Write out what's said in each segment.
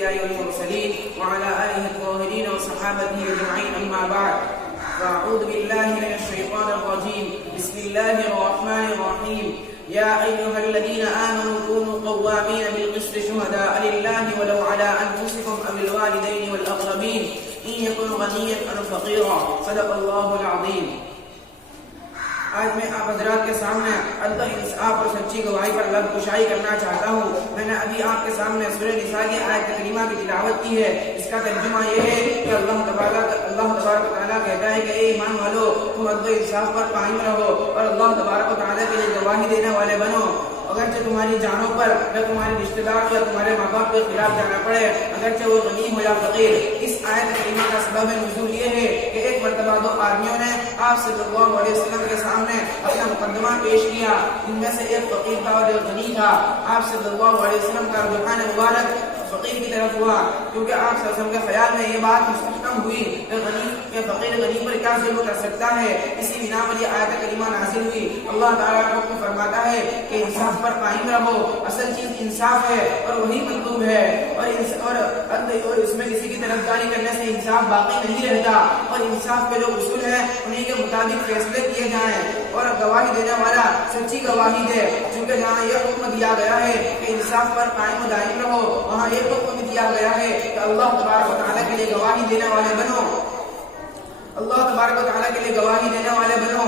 الأنبياء والمرسلين وعلى آله الطاهرين وصحابته أجمعين أما بعد فأعوذ بالله من الشيطان الرجيم بسم الله الرحمن الرحيم يا أيها الذين آمنوا كونوا قوامين بالقسط شهداء لله ولو على أنفسكم أو الوالدين والأقربين إن يكن غنيا أو فقيرا صدق الله العظيم. آج میں آپ حضرات کے سامنے عدل انصاف اور سچی گواہی پر لب کشائی کرنا چاہتا ہوں. میں نے ابھی آپ کے سامنے سورہ نساء کی آیت کریمہ کی تلاوت کی ہے. اس کا ترجمہ یہ ہے کہ اللہ تبارک و تعالیٰ کہتا ہے کہ اے ایمان والو تم عدل انصاف پر قائم رہو اور اللہ تبارک و تعالیٰ کے لیے گواہی دینے والے بنو. اگرچہ تمہاری جانوں پر یا تمہارے رشتہ دار یا تمہارے ماں باپ کے خلاف جانا پڑے, اگرچہ وہ غنی ہو یا فقیر. اس آیت کریمہ کا سبب نزول یہ ہے کہ ایک مرتبہ دو آدمیوں نے آپ صلی اللہ علیہ وسلم کے سامنے اپنا مقدمہ پیش کیا. ان میں سے ایک فقیر تھا اور ایک غنی تھا. آپ صلی اللہ علیہ وسلم کا رجحان مبارک فقیر کی طرف ہوا, کیونکہ آپ صلی اللہ علیہ وسلم کے خیال میں یہ بات مستحکم ہوئی کہ فقیر غنی پر کیا ظلم کر سکتا ہے. اسی بنا پر یہ آیت کریمہ نازل ہوئی. اللہ تعالیٰ کا حکم فرماتا ہے کہ انصاف پر قائم رہو. اصل چیز انصاف ہے اور وہی مطلوب ہے, اور اس میں کسی کی طرفداری کرنے سے انصاف باقی نہیں رہتا. اور انصاف کے جو اصول ہیں انہیں کے مطابق فیصلے کیے جائیں اور گواہی دینے والا سچی گواہی دے. چونکہ جہاں یہ حکم دیا گیا ہے کہ انصاف پر قائم و دائم رہو, وہاں یہ حکم دیا گیا ہے کہ اللہ تبارک و تعالیٰ کے لیے گواہی دینے والے بنو. اللہ تبارک و تعالیٰ کے لیے گواہی دینے والے بنو,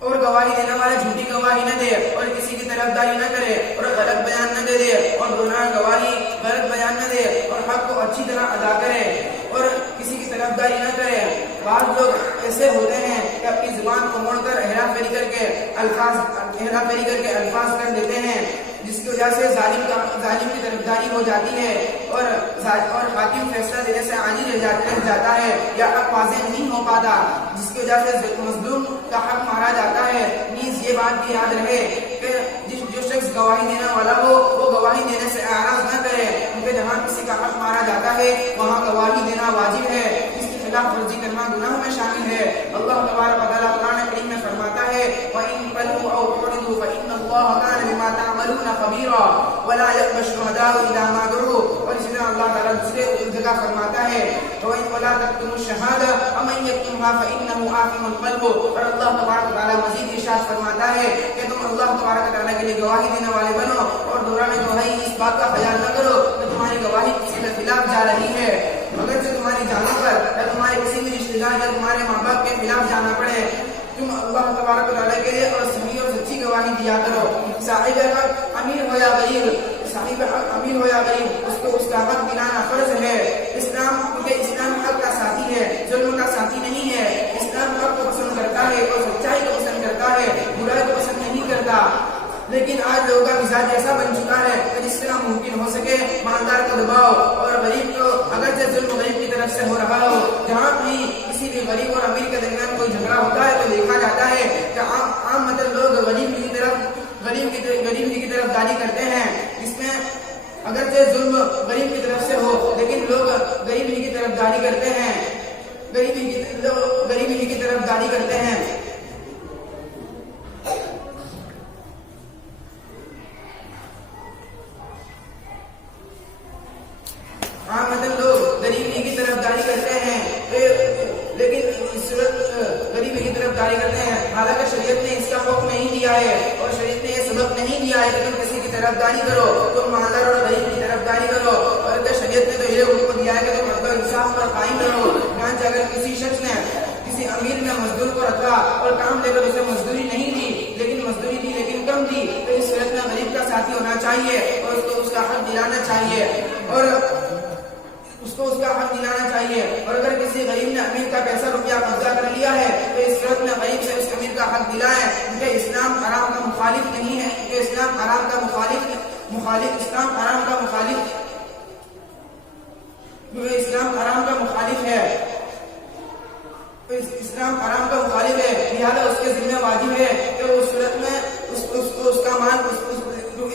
اور گواہی دینے والا جھوٹی گواہی نہ دے اور کسی کی طرفداری نہ کرے اور غلط بیان نہ دے اور گناہ گواہی غلط بیان نہ دے اور حق کو اچھی طرح ادا کرے اور کسی کی طرفداری نہ کرے. بعض لوگ ایسے ہوتے ہیں کہ اپنی زبان کو موڑ کر ہیرا پھیری کر کے الفاظ کر دیتے ہیں, جس کی وجہ سے ظالم کی طرفداری ہو جاتی ہے اور حاکم فیصلہ دینے سے عاجز رہ جاتا ہے یا حق واضح نہیں ہو پاتا, جس کی وجہ سے مظلوم کا حق مارا جاتا ہے. نیز یہ بات بھی یاد رہے کہ جو شخص گواہی دینے والا ہو وہ گواہی دینے سے اعراض نہ کرے, کیونکہ جہاں کسی کا حق مارا جاتا ہے وہاں گواہی دینا واجب ہے. اس کی خلاف ورزی کرنا گناہ میں شامل ہے. اللہ تبارک و تعالیٰ قرآن کریم میں فرماتا ہے وَإِن قَلُوا أَوْ تُعْرِضُوا فَإِنَّ اللَّهَ كَانَ بِمَا تَعْمَلُونَ خَبِيرًا وَلَا يَأْبَى الشُّهَدَاءُ إِذَا مَا دُعُوا. اور اسی طرح اللہ تعالیٰ دوسرے جگہ فرماتا ہے وَلَا تَكْتُمُوا الشَّهَادَةَ وَمَن يَكْتُمْهَا فَإِنَّهُ آثِمٌ قَلْبُهُ. اور اللہ تبارک و تعالیٰ مزید ارشاد فرماتا ہے کہ تم اللہ تبارک و تعالیٰ کے لیے گواہی دینے والے بنو اور دوران گواہی اس بات کا خیال نہ کرو کہ تمہاری گواہی کسی کے خلاف جا رہی ہے. اگرچہ تمہاری جانوں پر یا تمہارے کسی بھی رشتے دار یا تمہارے ماں باپ کے خلاف جانا پڑے, تم اللہ تبارک و تعالیٰ کے لیے اور صحیح اور سچی گواہی دیا کرو. صاحب حق امیر ہو یا غریب اس کو اس کا حق دلانا فرض ہے. اسلام کیونکہ اسلام حق کا ساتھی ہے, ظلم کا ساتھی نہیں ہے. اسلام حق کو پسند کرتا ہے اور سچائی کو پسند کرتا ہے, برائی کو پسند نہیں کرتا. لیکن آج لوگوں کا مزاج ایسا بن چکا ہے کہ جس طرح ممکن ہو سکے مالدار کو دباؤ اور غریب کو, اگرچہ ظلم غریب کی طرف سے ہو رہا ہو, جہاں بھی کسی بھی غریب اور امیر کے درمیان کوئی جھگڑا ہوتا ہے تو دیکھا جاتا ہے کہ عام مطلب لوگ غریب کی طرف داری کرتے ہیں, جس میں اگرچہ ظلم غریب کی طرف سے ہو لیکن لوگ غریب کی طرف داری کرتے ہیں. غریب کی طرف داری کرتے ہیں. مطلب لوگ غریبی کی طرف داری کرتے ہیں, لیکن اس صورت غریبی کی طرف داری کرتے ہیں. حالانکہ شریعت نے اس کا حکم نہیں دیا ہے اور شریعت نے یہ سبق نہیں دیا ہے کہ تم کسی کی طرف داری کرو, تم مالدار اور غریب کی طرف داری کرو. اور شریعت نے تو یہ حکم دیا ہے کہ تم عدل و انصاف پر قائم رہو. اگر کسی شخص نے کسی امیر نے مزدور کو رکھا اور کام دے کر اسے مزدوری نہیں دی لیکن کم دی, تو اس صورت میں غریب کا ساتھی ہونا چاہیے اور اس کو اس کا حق دلانا چاہیے. اور اگر کسی غریب نے امیر کا پیسہ روپیہ قبضہ کر لیا ہے تو اس صورت میں غریب سے اس امیر کا حق دلائیں, کیونکہ اسلام حرام کا مخالف نہیں ہے. اسلام حرام کا مخالف ہے. لہذا اس کے ذمہ واجب ہے کہ اس صورت میں اس کا مال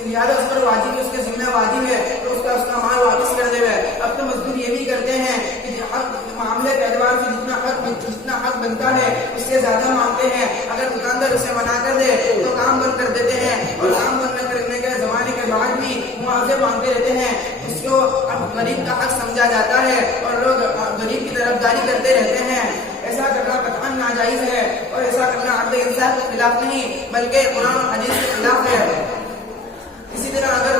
لہذا اس پر واجب اس کے ذمہ واجب ہے تو اس کا مال واپس کر دے. اب تو مزدور یہ بھی کرتے ہیں کہ معاملے کے اعتبار سے جتنا حق بنتا ہے اس سے زیادہ مانگتے ہیں. اگر دکاندار اسے منع کر دے تو کام بند کر دیتے ہیں, اور کام بند کرنے کے زمانے کے بعد بھی معاوضے مانگتے رہتے ہیں. غریب کا حق سمجھا جاتا ہے اور لوگ غریب کی طرف جاری کرتے رہتے ہیں. ایسا کرنا قطعاً ناجائز ہے اور ایسا کرنا عدل انصاف کے خلاف نہیں بلکہ قرآن و حدیث کے خلاف ہے. اسی طرح اگر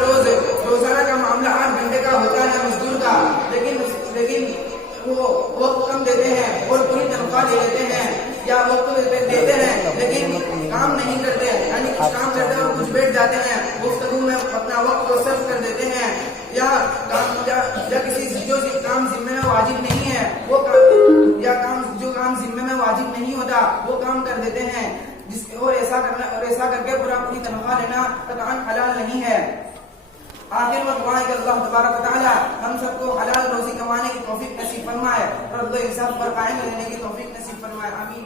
روزانہ کا معاملہ 8 گھنٹے کا ہوتا ہے مزدور کا لیکن وہ وقت کم دیتے ہیں اور پوری تنخواہ دے دیتے ہیں یا وقت دیتے ہیں لیکن کام نہیں کرتے, یعنی کچھ کام کرتے ہیں اور کچھ بیٹھ جاتے ہیں, گفتگو میں اپنا وقت کو صرف کر دیتے ہیں یا کسی جو کام ذمہ میں واجب نہیں ہے وہ جو کام ذمہ میں واجب نہیں ہوتا وہ کام کر دیتے ہیں اور ایسا کر کے پوری تنخواہ لینا قطعاً حلال نہیں ہے. آخر میں دعا ہے کہ اللہ تبارک و تعالی ہم سب کو حلال روزی کمانے کی توفیق نصیب فرمائے اور عدل و انصاف پر قائم رہنے کی توفیق نصیب فرمائے. آمین.